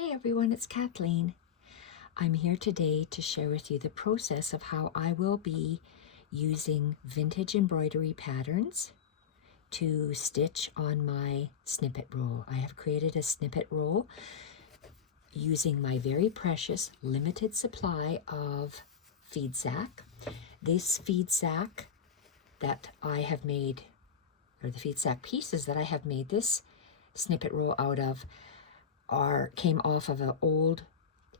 Hi everyone, it's Kathleen. I'm here today to share with you the process of how I will be using vintage embroidery patterns to stitch on my snippet roll. I have created a snippet roll using my very precious limited supply of feed sack. This feed sack that I have made, or the feed sack pieces that I have made this snippet roll out of, came off of an old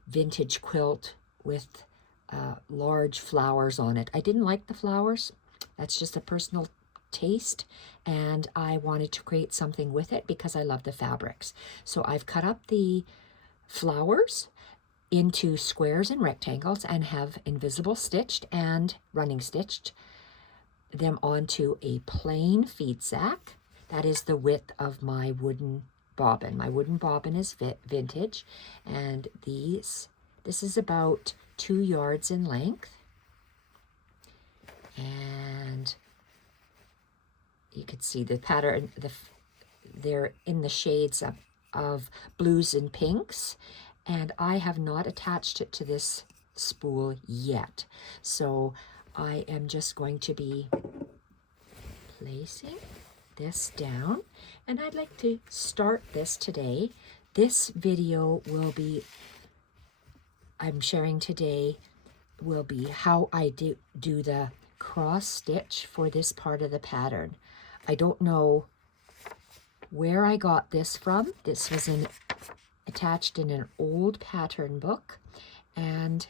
vintage quilt with large flowers on it. I didn't like the flowers. That's just a personal taste, and I wanted to create something with it because I love the fabrics. So I've cut up the flowers into squares and rectangles and have invisible stitched and running stitched them onto a plain feed sack. That is the width of my wooden bobbin. My wooden bobbin is vintage, and this is about 2 yards in length, and you can see the pattern. They're in the shades of blues and pinks, and I have not attached it to this spool yet, so I am just going to be placing this down, and I'd like to start this today. This video I'm sharing today will be how I do the cross stitch for this part of the pattern. I don't know where I got this from. This was attached in an old pattern book, and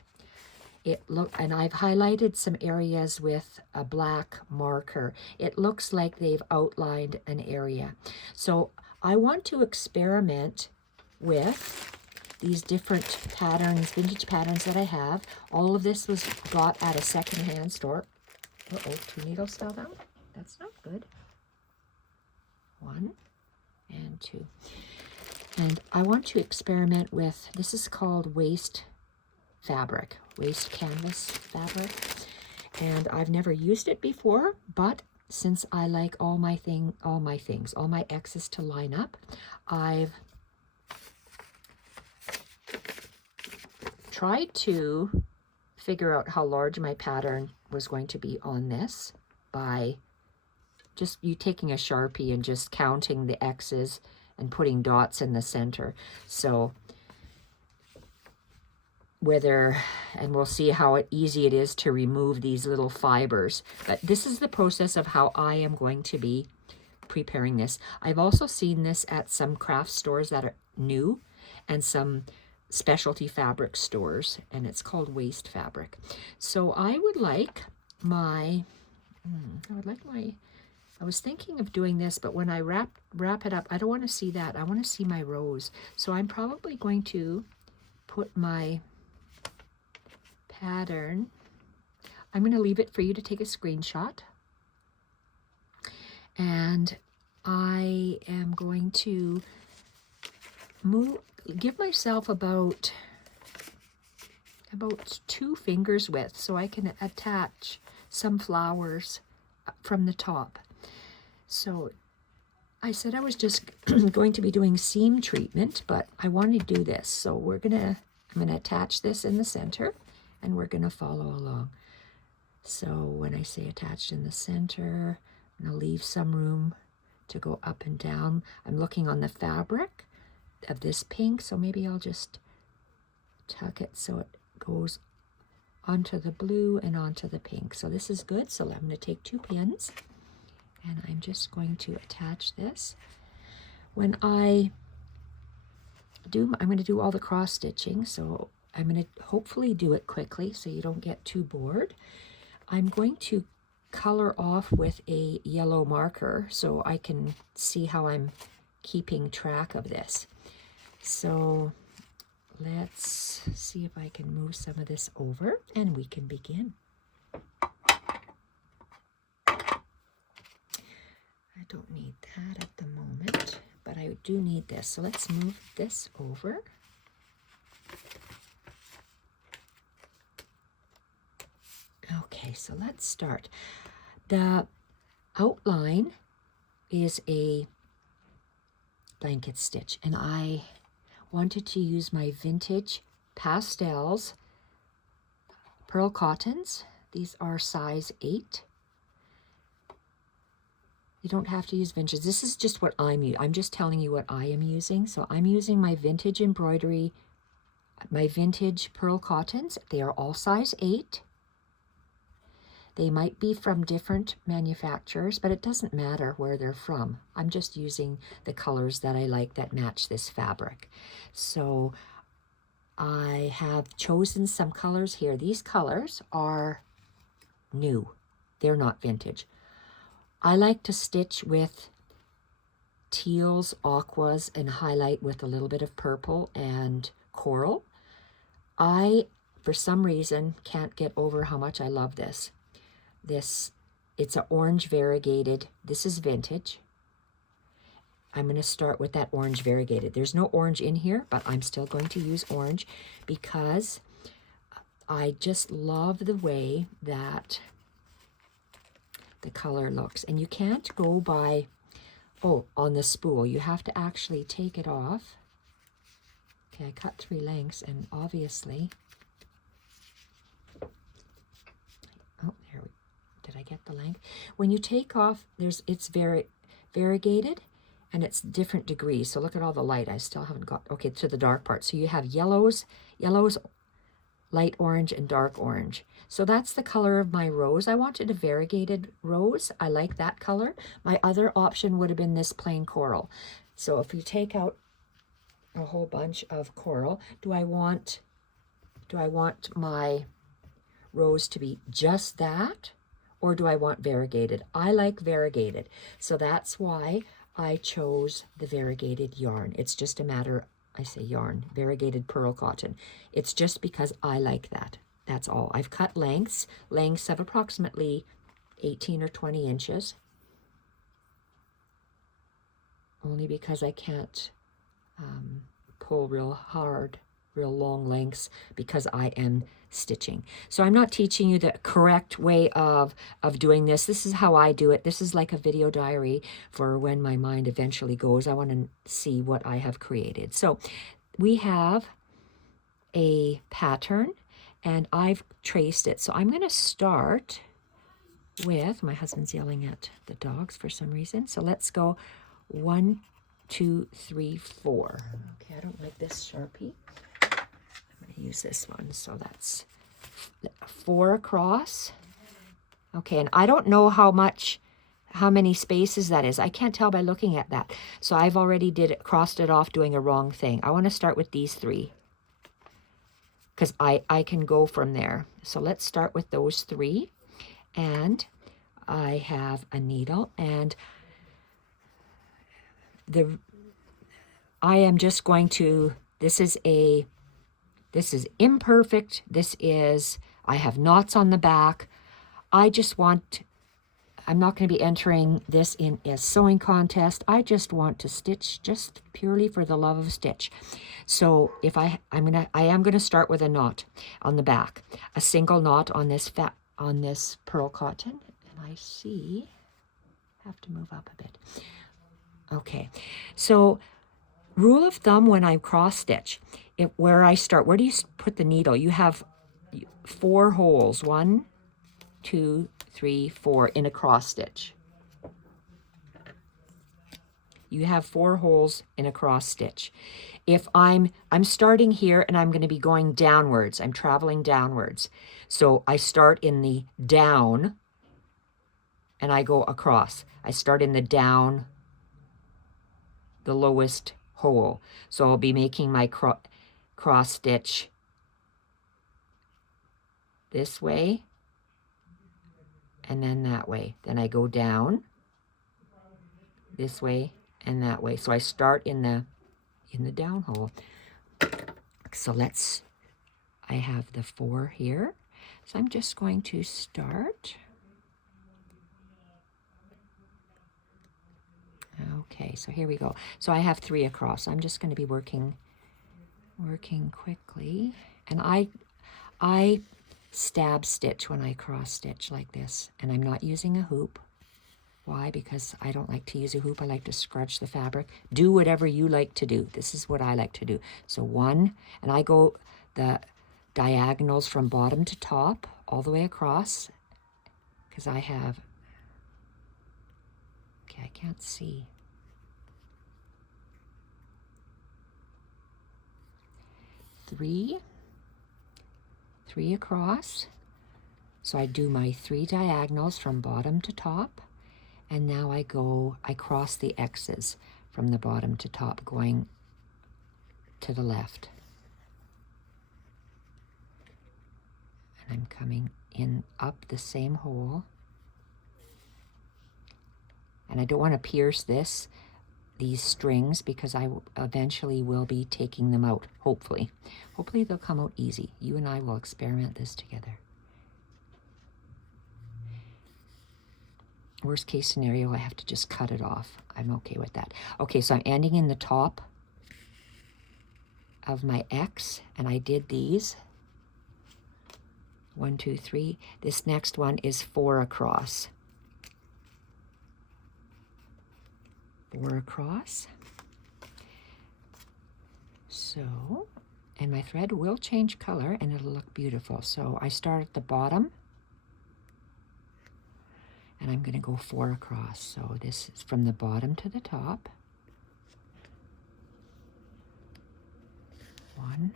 I've highlighted some areas with a black marker. It looks like they've outlined an area. So I want to experiment with these different patterns, vintage patterns that I have. All of this was got at a secondhand store. Uh-oh, 2 needles fell down. That's not good. 1 and 2. And I want to experiment with, this is called waste canvas fabric, and I've never used it before, but since I like all my X's to line up, I've tried to figure out how large my pattern was going to be on this by just taking a Sharpie and just counting the X's and putting dots in the center. So and we'll see how easy it is to remove these little fibers. But this is the process of how I am going to be preparing this. I've also seen this at some craft stores that are new and some specialty fabric stores, and it's called waste fabric. So I was thinking of doing this, but when I wrap it up, I don't want to see that. I want to see my rows. So I'm probably going to put my pattern, I'm going to leave it for you to take a screenshot, and I am going to give myself about 2 fingers width so I can attach some flowers from the top. So I said I was just going to be doing seam treatment, but I want to do this. So I'm going to attach this in the center, and we're going to follow along. So when I say attached in the center, I'm going to leave some room to go up and down. I'm looking on the fabric of this pink, so maybe I'll just tuck it so it goes onto the blue and onto the pink. So this is good. So I'm going to take 2 pins, and I'm just going to attach this. I'm going to do all the cross stitching, so I'm going to hopefully do it quickly so you don't get too bored. I'm going to color off with a yellow marker so I can see how I'm keeping track of this. So let's see if I can move some of this over, and we can begin. I don't need that at the moment, but I do need this. So let's move this over. Okay, so let's start. The outline is a blanket stitch, and wanted to use my vintage pastels pearl cottons. These are size 8. You don't have to use vintage. This is just what I'm using. I'm just telling you what I am using. So I'm using my vintage embroidery, my vintage pearl cottons. They are all size 8. They might be from different manufacturers, but it doesn't matter where they're from. I'm just using the colors that I like that match this fabric. So I have chosen some colors here. These colors are new. They're not vintage. I like to stitch with teals, aquas, and highlight with a little bit of purple and coral. I, for some reason, can't get over how much I love this. It's an orange variegated. This is vintage. I'm going to start with that orange variegated. There's no orange in here, but I'm still going to use orange because I just love the way that the color looks. And you can't go by, on the spool. You have to actually take it off. Okay, I cut 3 lengths, and obviously, there we, did I get the length? When you take off, it's variegated, and it's different degrees. So look at all the light. I still haven't got, okay, to the dark part. So you have yellows, light orange, and dark orange. So that's the color of my rose. I wanted a variegated rose. I like that color. My other option would have been this plain coral. So if you take out a whole bunch of coral, do I want my rose to be just that, or do I want variegated? I like variegated. So that's why I chose the variegated yarn. It's just a matter, I say yarn, variegated pearl cotton. It's just because I like that. That's all. I've cut lengths of approximately 18 or 20 inches. Only because I can't pull real hard, real long lengths because I am stitching. So I'm not teaching you the correct way of doing this. This is how I do it. This is like a video diary for when my mind eventually goes. I want to see what I have created. So we have a pattern and I've traced it. So I'm going to start with, my husband's yelling at the dogs for some reason. So let's go 1, 2, 3, 4. Okay, I don't like this Sharpie. I'm going to use this one. So that's 4 across. Okay, and I don't know how many spaces that is. I can't tell by looking at that. So I've already crossed it off doing a wrong thing. I want to start with these 3 because I can go from there. So let's start with those 3. And I have a needle, and I am just going to, this is imperfect. I have knots on the back. I'm not going to be entering this in a sewing contest. I just want to stitch just purely for the love of stitch. So if I am going to start with a knot on the back, a single knot on this pearl cotton. And I have to move up a bit. Okay, so rule of thumb when I cross stitch, where I start, where do you put the needle? You have 4 holes, 1, 2, 3, 4 in a cross stitch. You have 4 holes in a cross stitch. If I'm starting here and I'm going to be going downwards, I'm traveling downwards. So I start in the down and I go across. I start in the down, the lowest hole. So I'll be making my cross stitch this way and then that way. Then I go down this way and that way. So I start in the down hole. So I have the 4 here. So I'm just going to start. Okay, so here we go. So I have 3 across. I'm just going to be working quickly. And I stab stitch when I cross stitch like this. And I'm not using a hoop Why? Because I don't like to use a hoop. I like to scrunch the fabric. Do whatever you like to do. This is what I like to do. So 1, and I go the diagonals from bottom to top all the way across, because I have, okay, I can't see. 3 across. So I do my 3 diagonals from bottom to top, and now I cross the X's from the bottom to top, going to the left. And I'm coming in up the same hole. And I don't want to pierce these strings, because I eventually will be taking them out, hopefully. Hopefully they'll come out easy. You and I will experiment this together. Worst case scenario, I have to just cut it off. I'm okay with that. Okay, so I'm ending in the top of my X, and I did these. 1, 2, 3. This next one is 4 across. 4 across. So, and my thread will change color and it'll look beautiful. So I start at the bottom, and I'm going to go 4 across. So this is from the bottom to the top. 1,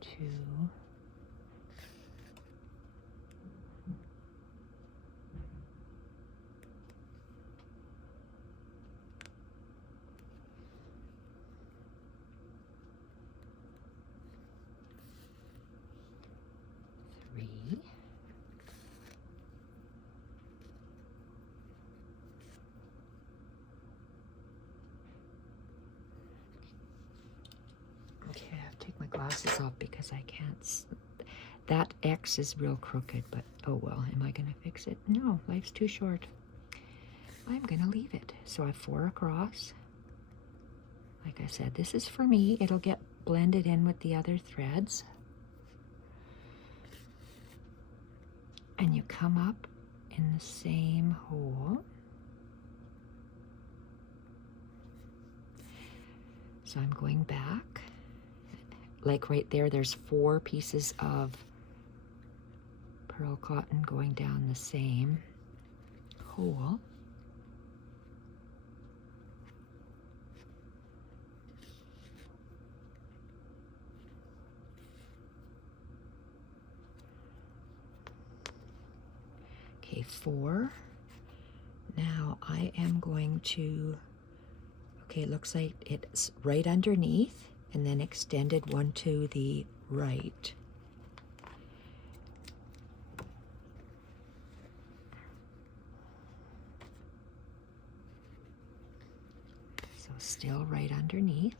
2, 3. Okay, I have to take my glasses off because I can't. That X is real crooked, but oh well. Am I going to fix it? No, life's too short. I'm going to leave it. So I have 4 across. Like I said, this is for me. It'll get blended in with the other threads. And you come up in the same hole. So I'm going back. Like right there, there's 4 pieces of pearl cotton going down the same hole. Okay, 4. Now I am going to, okay, it looks like it's right underneath and then extended 1 to the right. So still right underneath.